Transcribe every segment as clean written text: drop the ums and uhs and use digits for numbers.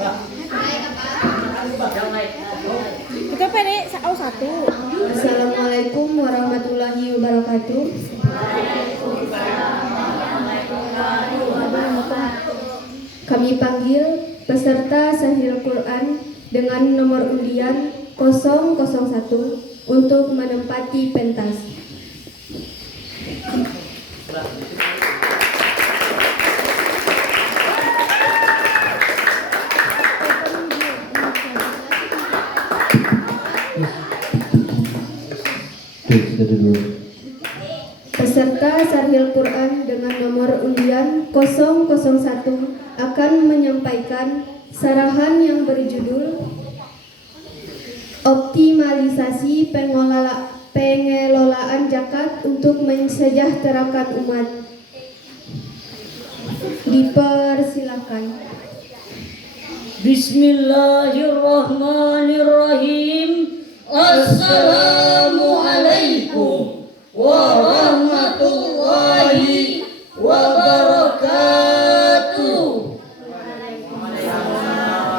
Kita pede satu. Assalamualaikum warahmatullahi wabarakatuh. Kami panggil peserta Sahil Quran dengan nomor undian 001 untuk menempati pentas. Peserta Sahil Quran dengan nomor undian 001 akan menyampaikan sarahan yang berjudul Optimalisasi pengelolaan zakat untuk mensejahterakan umat. Dipersilakan. Bismillahirrahmanirrahim. Assalamualaikum warahmatullahi wabarakatuh.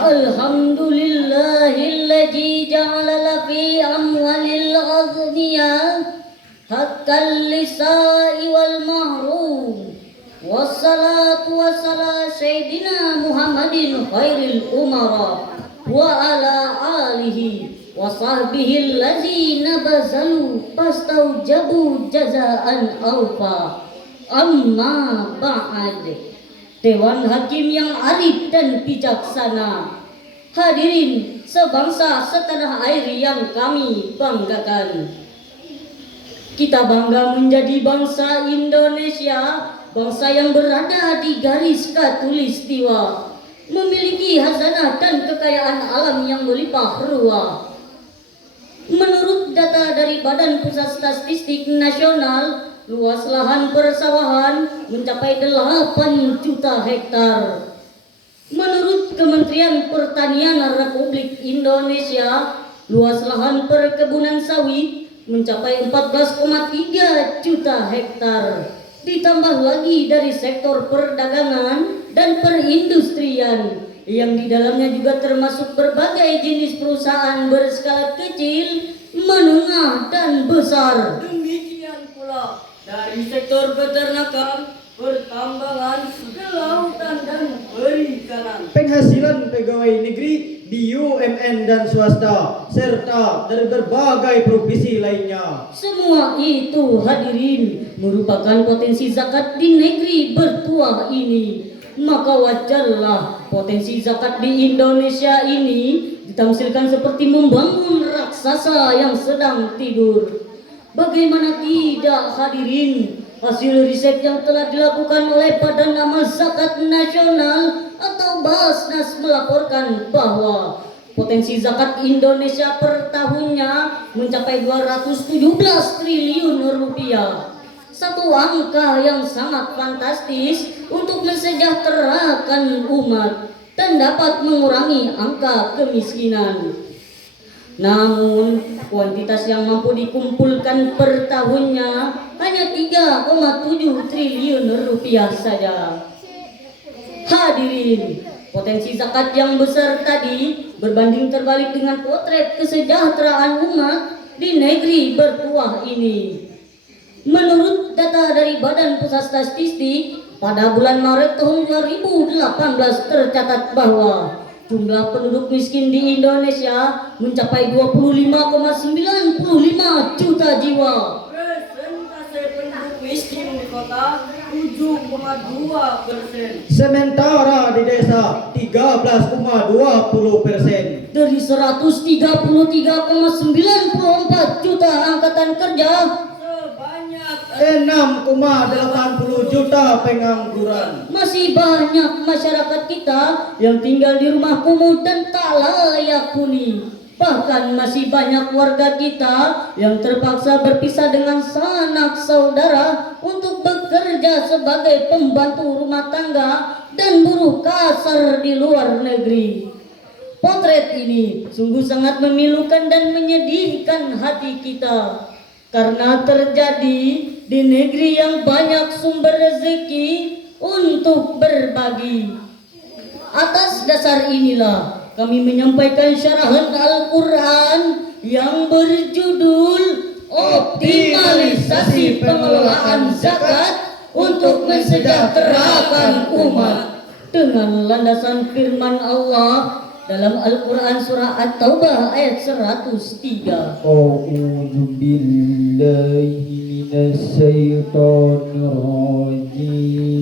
Alhamdulillahilladzi ja'ala fi amwalil aghniyah haqqal lisa'i wal mahrum. Wassalatu wassalamu sayyidina Muhammadin khairil umara wa ala alihi wa sahbihi allazina bazalu fastaujabu jazaan awfa. Amma ba'd. Dewan Hakim yang arif dan bijaksana, hadirin sebangsa setanah air yang kami banggakan. Kita bangga menjadi bangsa Indonesia, bangsa yang berada di garis khatulistiwa, memiliki khazanah dan kekayaan alam yang melimpah ruah. Menurut data dari Badan Pusat Statistik Nasional, luas lahan persawahan mencapai 8 juta hektar. Menurut Kementerian Pertanian Republik Indonesia, luas lahan perkebunan sawit mencapai 14,3 juta hektar. Ditambah lagi dari sektor perdagangan dan perindustrian yang di dalamnya juga termasuk berbagai jenis perusahaan berskala kecil, menengah, dan besar. Demikian pula dari sektor peternakan, pertambangan, kelautan, dan perikanan. Penghasilan pegawai negeri, BUMN dan swasta, serta dari berbagai profesi lainnya. Semua itu, hadirin, merupakan potensi zakat di negeri bertuah ini. Maka wajarlah potensi zakat di Indonesia ini ditamsilkan seperti membangun raksasa yang sedang tidur. Bagaimana tidak, hadirin, hasil riset yang telah dilakukan oleh Badan Amal Zakat Nasional atau Basnas melaporkan bahwa potensi zakat Indonesia per tahunnya mencapai 217 triliun rupiah. Satu angka yang sangat fantastis untuk mensejahterakan umat dan dapat mengurangi angka kemiskinan. Namun, kuantitas yang mampu dikumpulkan per tahunnya hanya 3,7 triliun rupiah saja. Hadirin, potensi zakat yang besar tadi berbanding terbalik dengan potret kesejahteraan umat di negeri bertuah ini. Menurut data dari Badan Pusat Statistik, pada bulan Maret tahun 2018 tercatat bahwa jumlah penduduk miskin di Indonesia mencapai 25,95 juta jiwa. Persentase penduduk miskin di kota 7,2%. Sementara di desa 13,20%. Dari 133,94 juta angkatan kerja, 6,80 juta pengangguran. masih banyak masyarakat kita yang tinggal di rumah kumuh dan tak layak huni. Bahkan masih banyak warga kita yang terpaksa berpisah dengan sanak saudara untuk bekerja sebagai pembantu rumah tangga dan buruh kasar di luar negeri. Potret ini sungguh sangat memilukan dan menyedihkan hati kita, karena terjadi di negeri yang banyak sumber rezeki untuk berbagi. Atas dasar inilah kami menyampaikan syarahan Al-Quran yang berjudul Optimalisasi Pengelolaan Zakat untuk Mensejahterakan Umat, dengan landasan firman Allah dalam Al-Quran surah At-Taubah ayat 103. A'udzu billahi minasyaitonir rajim.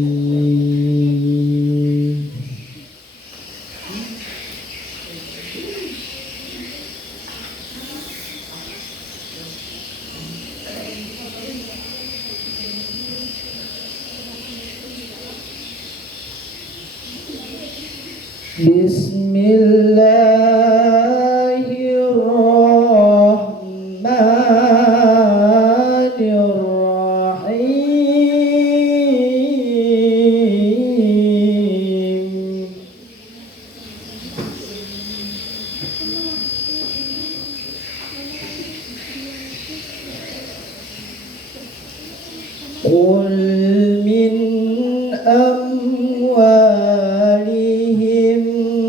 Bismillahirrahmanirrahim. Qul min amwalihim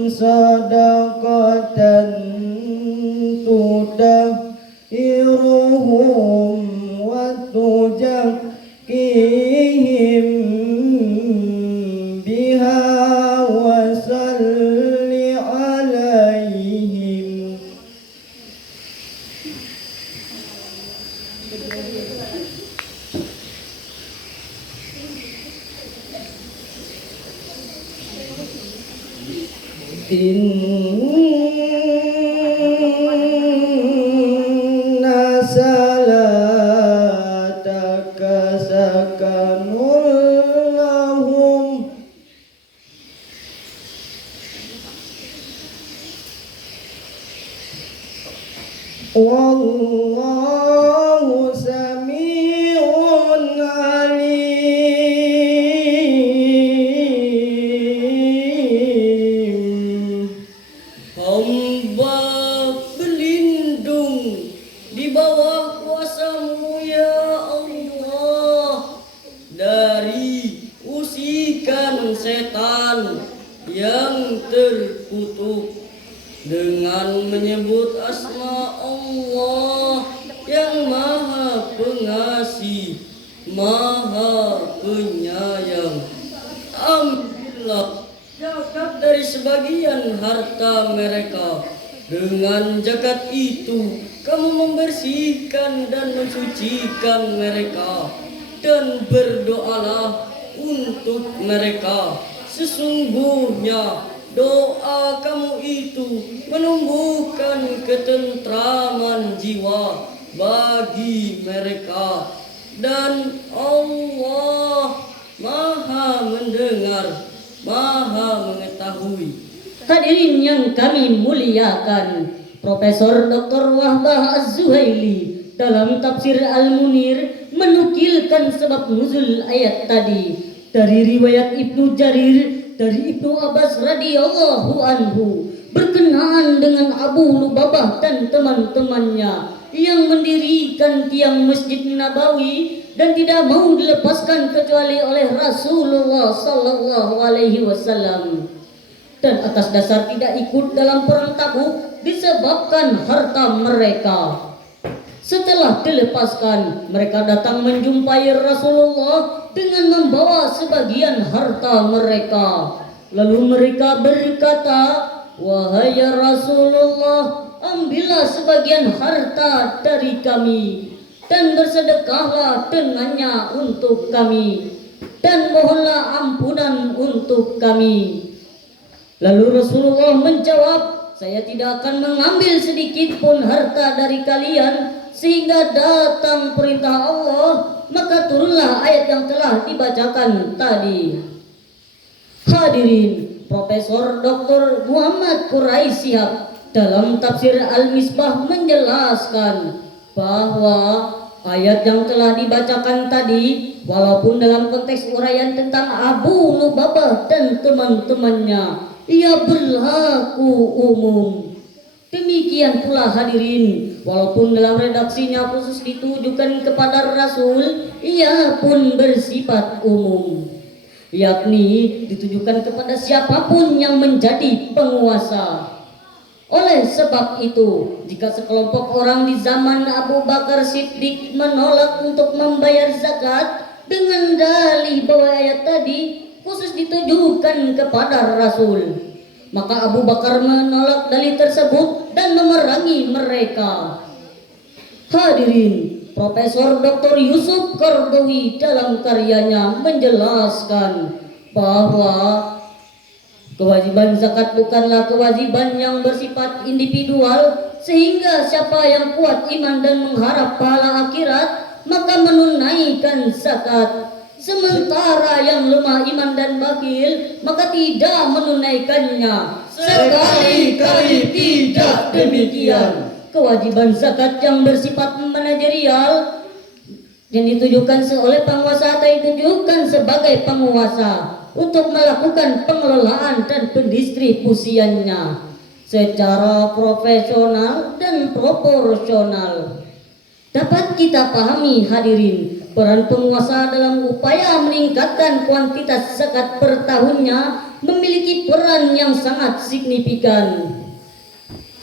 sadaqatan tudahhiruhum wa tuzakkihim biha wa salli alaihim. Inna salataka sakanun lahum wallahu sami'un alim. Hamba berlindung di bawah kuasa-Mu ya Allah dari usikan setan yang terkutuk dengan menyebut asma Allah yang Maha Pengasih, Maha Penyayang. Ambillah zakat dari sebagian harta mereka. Dengan zakat itu kamu membersihkan dan mensucikan mereka, dan berdoalah untuk mereka. Sesungguhnya doa kamu itu menumbuhkan ketentraman jiwa bagi mereka, dan Allah Maha mendengar, Maha mengetahui. Hadirin yang kami muliakan, Profesor Dr. Wahbah Az-Zuhaili dalam tafsir Al-Munir menukilkan sebab nuzul ayat tadi dari riwayat Ibnu Jarir dari Ibnu Abbas radhiyallahu anhu berkenaan dengan Abu Lubabah dan teman-temannya yang mendirikan tiang Masjid Nabawi dan tidak mau dilepaskan kecuali oleh Rasulullah sallallahu alaihi wasallam. Dan atas dasar tidak ikut dalam perang Tabuk disebabkan harta mereka. Setelah dilepaskan, mereka datang menjumpai Rasulullah dengan membawa sebagian harta mereka. Lalu mereka berkata, "Wahai Rasulullah, ambillah sebagian harta dari kami dan bersedekahlah dengannya untuk kami, dan mohonlah ampunan untuk kami." Lalu Rasulullah menjawab, "Saya tidak akan mengambil sedikit pun harta dari kalian sehingga datang perintah Allah." Maka turunlah ayat yang telah dibacakan tadi. Hadirin, Profesor Dr. Muhammad Quraisihab dalam tafsir Al-Misbah menjelaskan bahwa ayat yang telah dibacakan tadi, walaupun dalam konteks uraian tentang Abu Lubabah dan teman-temannya, ia berlaku umum. Demikian pula hadirin, walaupun dalam redaksinya khusus ditujukan kepada Rasul, ia pun bersifat umum. yakni ditujukan kepada siapapun yang menjadi penguasa. Oleh sebab itu, jika sekelompok orang di zaman Abu Bakar Siddiq menolak untuk membayar zakat dengan dalih bahwa ayat tadi khusus ditujukan kepada Rasul, maka Abu Bakar menolak dalih tersebut dan memerangi mereka. Hadirin, Profesor Dr. Yusuf Qaradawi dalam karyanya menjelaskan bahwa kewajiban zakat bukanlah kewajiban yang bersifat individual, sehingga siapa yang kuat iman dan mengharap pahala akhirat maka menunaikan zakat. Sementara yang lemah iman dan bakhil maka tidak menunaikannya. Sekali-kali tidak demikian. Kewajiban zakat yang bersifat manajerial yang ditujukan oleh penguasa atau ditujukan sebagai penguasa untuk melakukan pengelolaan dan pendistribusiannya secara profesional dan proporsional. Dapat kita pahami hadirin, peran penguasa dalam upaya meningkatkan kuantitas zakat per tahunnya memiliki peran yang sangat signifikan.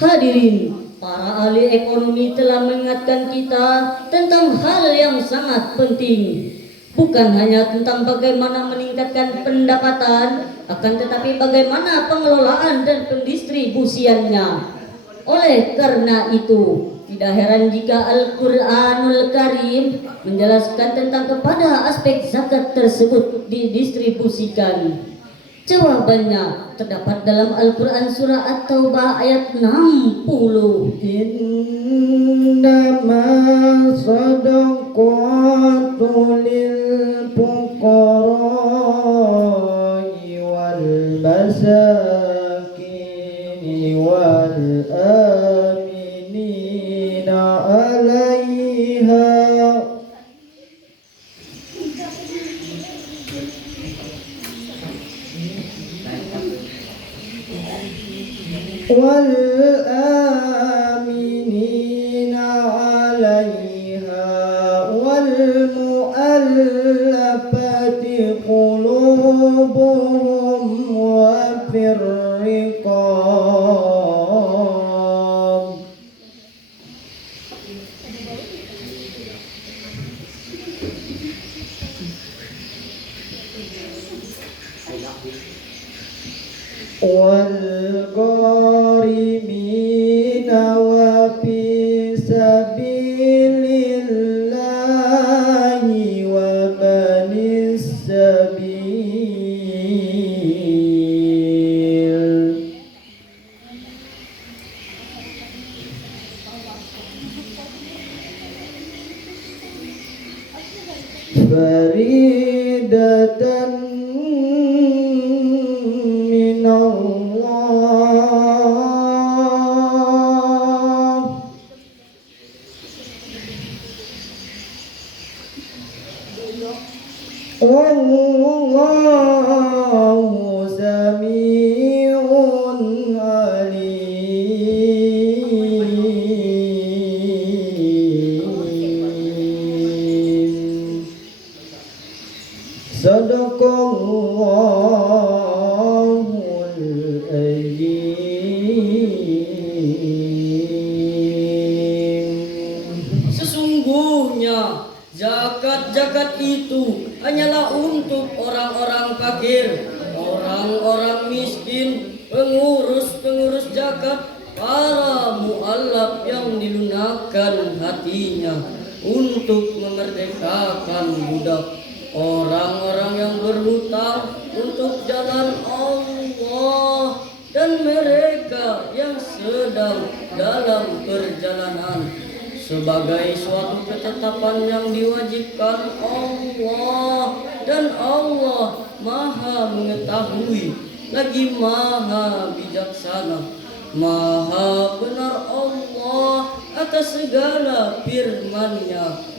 Hadirin, para ahli ekonomi telah mengingatkan kita tentang hal yang sangat penting. Bukan hanya tentang bagaimana meningkatkan pendapatan, akan tetapi bagaimana pengelolaan dan pendistribusiannya. Oleh karena itu, tidak heran jika Al-Quranul Karim menjelaskan tentang kepada aspek zakat tersebut didistribusikan. Jawabannya terdapat dalam Al-Quran surah At-Taubah ayat 60. Innama sadaqatu lil fuqara'i wal masakin wal aminina 'alaiha والآمنين عليها والمؤلفة قلوبهم وفي الرقاب والغارمين وفي سبيل الله وابن السبيل فريدة من الله والله سميع عليم Sadaqallahul azim. Sesungguhnya zakat itu hanyalah untuk orang-orang fakir, orang-orang miskin, pengurus-pengurus zakat, para mu'allaf yang dilunakkan hatinya untuk memerdekakan budak, orang-orang yang berhutang untuk jalan Allah, dan mereka yang sedang dalam perjalanan sebagai suatu ketetapan yang diwajibkan Allah. Dan Allah Maha mengetahui lagi Maha bijaksana, Maha benar Allah atas segala firman-Nya.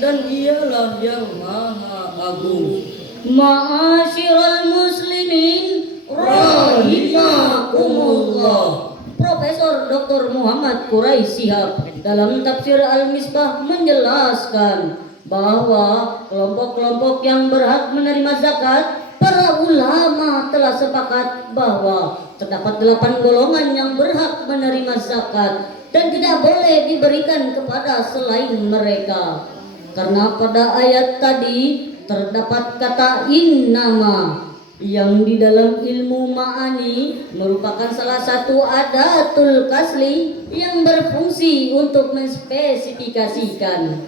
Dan ialah yang Maha Agung. Ma'asyiral muslimin rahimakumullah. Profesor Dr. Muhammad Quraisy Shihab dalam tafsir Al-Misbah menjelaskan bahwa kelompok-kelompok yang berhak menerima zakat para ulama telah sepakat bahwa terdapat 8 golongan yang berhak menerima zakat dan tidak boleh diberikan kepada selain mereka. Karena pada ayat tadi terdapat kata innama yang di dalam ilmu ma'ani merupakan salah satu adatul kasli yang berfungsi untuk menspesifikasikan.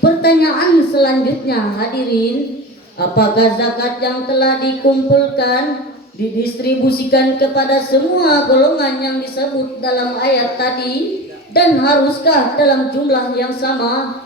Pertanyaan selanjutnya hadirin, apakah zakat yang telah dikumpulkan didistribusikan kepada semua golongan yang disebut dalam ayat tadi dan haruskah dalam jumlah yang sama?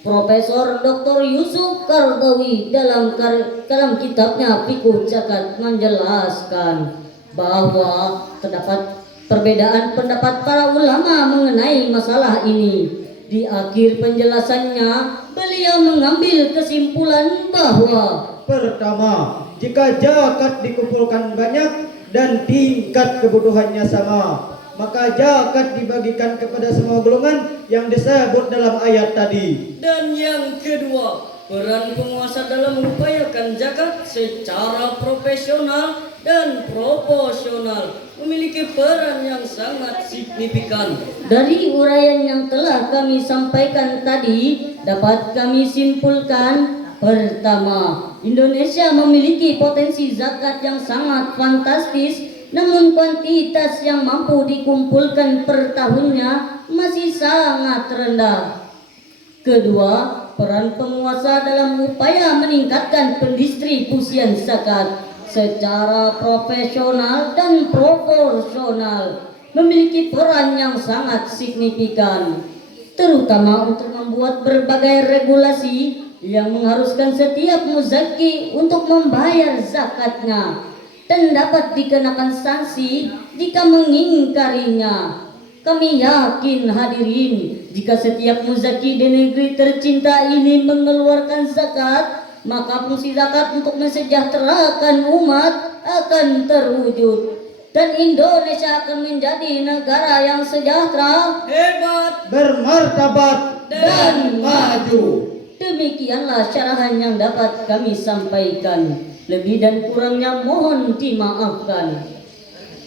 Profesor Dr. Yusuf Qaradawi dalam kitabnya Fiqh Zakat menjelaskan bahwa terdapat perbedaan pendapat para ulama mengenai masalah ini. Di akhir penjelasannya, beliau mengambil kesimpulan bahwa Pertama, jika zakat dikumpulkan banyak dan tingkat kebutuhannya sama, maka zakat dibagikan kepada semua golongan yang disebut dalam ayat tadi. dan yang kedua, peran penguasa dalam mengupayakan zakat secara profesional dan proporsional memiliki peran yang sangat signifikan. Dari uraian yang telah kami sampaikan tadi, dapat kami simpulkan, pertama, Indonesia memiliki potensi zakat yang sangat fantastis, namun kuantitas yang mampu dikumpulkan per tahunnya masih sangat rendah. Kedua, peran penguasa dalam upaya meningkatkan pendistribusian zakat secara profesional dan proporsional memiliki peran yang sangat signifikan, terutama untuk membuat berbagai regulasi yang mengharuskan setiap muzaki untuk membayar zakatnya dan dapat dikenakan sanksi jika mengingkarinya. Kami yakin hadirin, jika setiap muzaki di negeri tercinta ini mengeluarkan zakat, maka fungsi zakat untuk mensejahterakan umat akan terwujud dan Indonesia akan menjadi negara yang sejahtera, hebat, Bermartabat dan maju. Demikianlah syarahan yang dapat kami sampaikan. Lebih dan kurangnya mohon dimaafkan.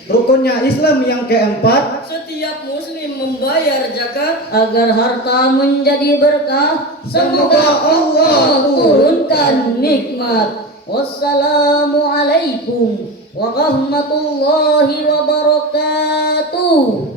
Rukunnya Islam yang keempat, Setiap muslim membayar zakat agar harta menjadi berkah. Semoga Allah turunkan nikmat. Wassalamualaikum warahmatullahi wabarakatuh.